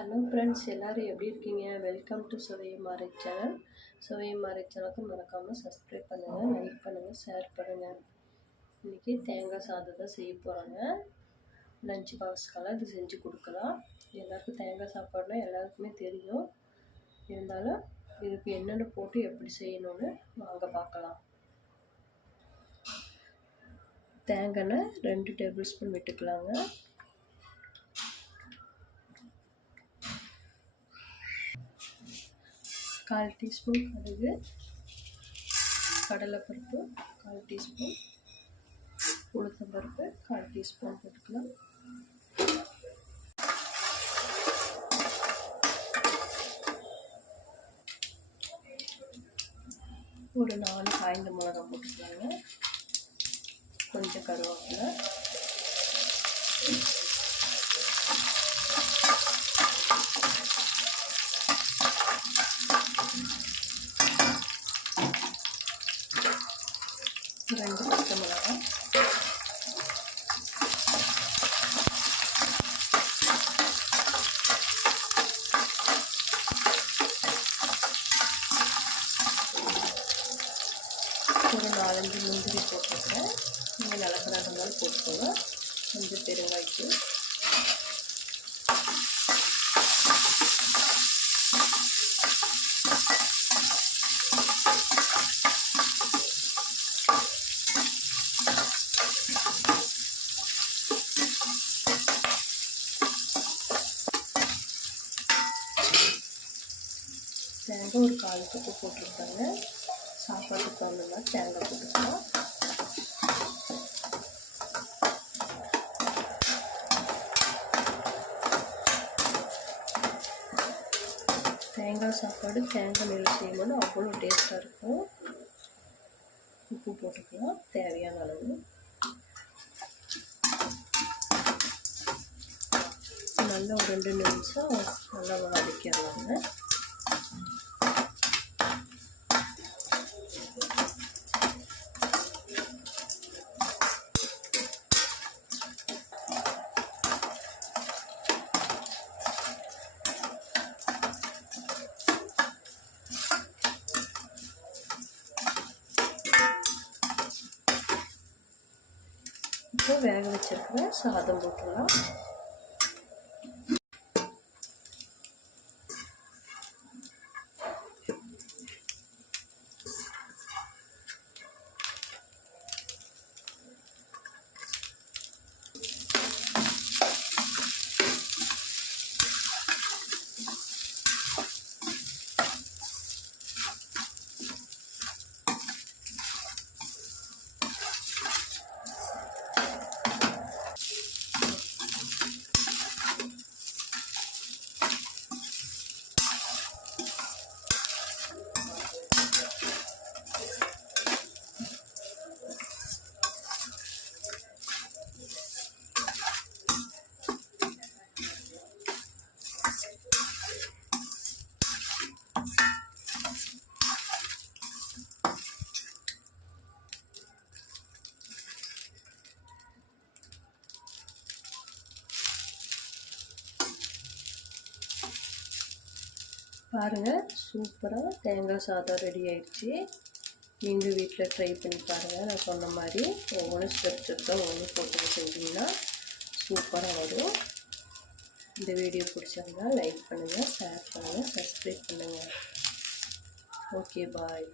Hello friends, எல்லோரும் எப்படி இருக்கீங்க? Welcome to Suvaimari channel. Suvaimari சேனலுக்கு மறக்காமல் சப்ஸ்கிரைப் பண்ணுங்கள், லைக் பண்ணுங்கள், ஷேர் பண்ணுங்கள். இன்றைக்கி தேங்காய் சாதம் தான் செய்ய போகிறாங்க. லஞ்ச் பாக்ஸ்க்கெல்லாம் இது செஞ்சு கொடுக்கலாம். எல்லாருக்கும் தேங்காய் சாப்பாடுனா எல்லாருக்குமே தெரியும். இருந்தாலும் இதுக்கு என்னென்ன போட்டு எப்படி செய்யணும்னு வாங்க பார்க்கலாம். தேங்காய் 2 டேபிள் ஸ்பூன் விட்டுக்கலாங்க. கால் டீஸ்பூன் கடுகு, கடலைப்பருப்பு 1/4 டீஸ்பூன், உளுத்தம்பருப்பு 1/4 டீஸ்பூன் போட்டுக்கலாம். ஒரு 4 காய்ந்த மிளகாய் போட்டுக்கலாங்க. கொஞ்சம் கருவேப்பிலை, ரெண்டு பச்சை மிளகாய், ஒரு 4-5 முந்திரி போட்டுருக்கேன். நீங்கள் நிலக்கடலை இருந்தாலும் போட்டுக்கோங்க. கொஞ்சம் பெருங்காய்த்தூள், தேங்காய் ஒரு 1/4 கப்பு போட்டிருக்காங்க. சாப்பாட்டுக்கு தகுந்த மாதிரி தேங்காய் போட்டுக்கலாம். தேங்காய் சாப்பாடு தேங்காய் நெல் செய்யும்போது அவ்வளோ டேஸ்ட்டாக இருக்கும். உப்பு போட்டுக்கலாம் தேவையான அளவு. நல்லா ஒரு 2 நிமிஷம் நல்லா வதக்கிடலாங்க. இப்போ வேக வச்சிருக்கிற சாதம் போட்டுடலாம். பாருங்கள், சூப்பராக தேங்காய் சாதம் ரெடி ஆயிடுச்சு. நீங்கள் வீட்டில் ட்ரை பண்ணி பாருங்கள். நான் சொன்ன மாதிரி ஒவ்வொன்றும் ஸ்டெப்ஸாக ஒன்று போட்டு செஞ்சிங்கன்னா சூப்பராக வரும். இந்த வீடியோ பிடிச்சிருந்தா லைக் பண்ணுங்கள், ஷேர் பண்ணுங்கள், சப்ஸ்கிரைப் பண்ணுங்கள். ஓகே, பாய்.